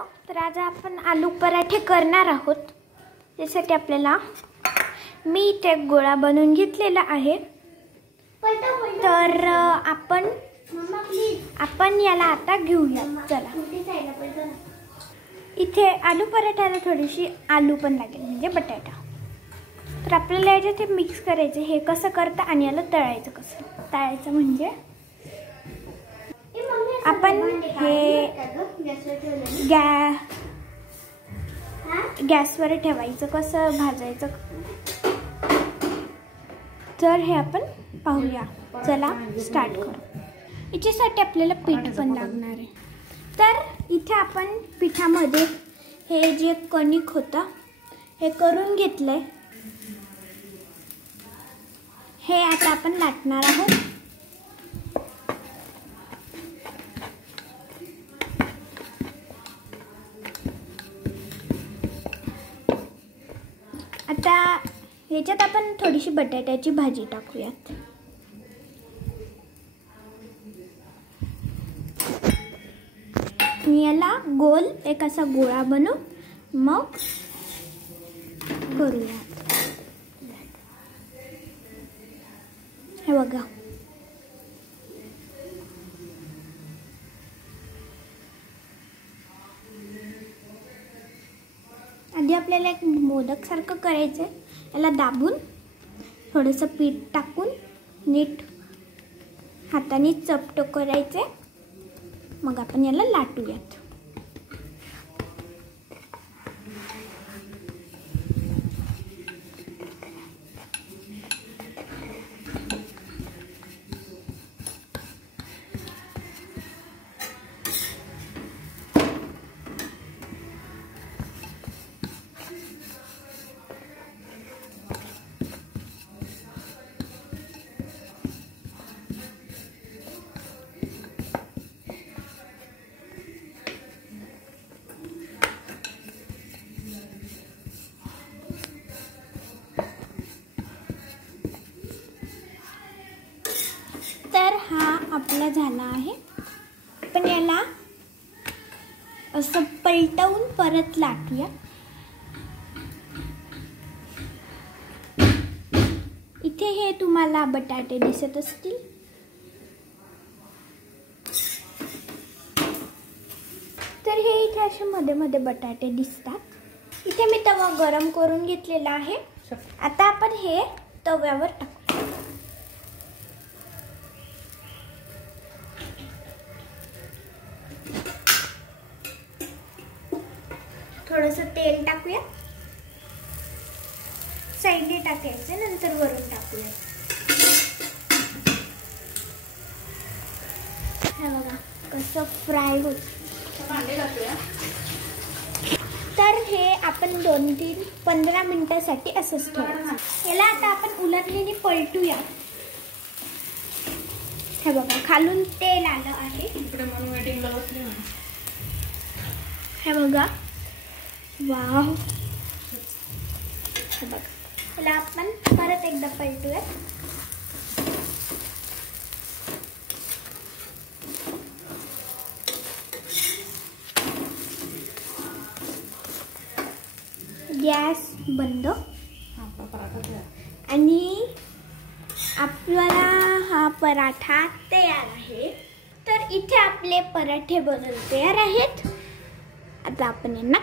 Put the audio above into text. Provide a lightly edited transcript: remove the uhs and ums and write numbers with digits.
तर आज आपण आलू पराठे करणार आहोत। त्यासाठी आपल्याला मी इथे गोळा बनवून घेतलेला आहे। तर आपण याला आता घेऊया। चला, इथे आलू पराठ्याला थोडीशी आलू पण लागेल, म्हणजे बटाटा। तर आपल्याला याच्यात मिक्स करायचे। हे कसं करता आणि याला तळायचं कसं। तळायचं म्हणजे आपण हे गॅसवर ठेवायचं, कसं भाजायचं तर हे आपण पाहूया। चला स्टार्ट करू। याच्यासाठी आपल्याला पीठ पण लागणार आहे। तर इथे आपण पिठामध्ये हे जे कणिक होतं हे करून घेतलंय। हे आता आपण लाटणार आहोत। आता याच्यात आपण थोडीशी बटाट्याची भाजी टाकूयात। याला गोल एक असा गोळा बनवू, मग करूयात। हे बघा, आधी आपल्याला एक मोदक सारखं करायचंय। याला दाबून थोडंसं पीठ टाकून नीट हाताने चपट करायचे, मग आपण याला लाटूयात। तर हा आपला झाला आहे। पण याला असं पलटवून परत लाटूया। इथे हे तुम्हाला बटाटे दिसत असतील। तर हे इथे असे मध्ये मध्ये बटाटे दिसतात। इथे मी तवा गरम करून घेतलेला आहे। आता आपण हे तव्यावर टाकू। थोडंसं तेल टाकूया, साईडने टाकायचं, नंतर वरून टाकूया। हे बघा कसं फ्राय होत। तर हे आपण 2-15 मिनिटांसाठी असंच ठेवायचं। याला आता आपण उलटलेली पलटूया। हे बघा खालून तेल आलं आहे। हे बघा, वाव, हे बघा। याला आपण परत एकदा पलटूया। गॅस बंद। आणि आपल्याला हा पराठा तयार आहे। तर इथे आपले पराठे बनवून तयार आहेत। आता आपण यांना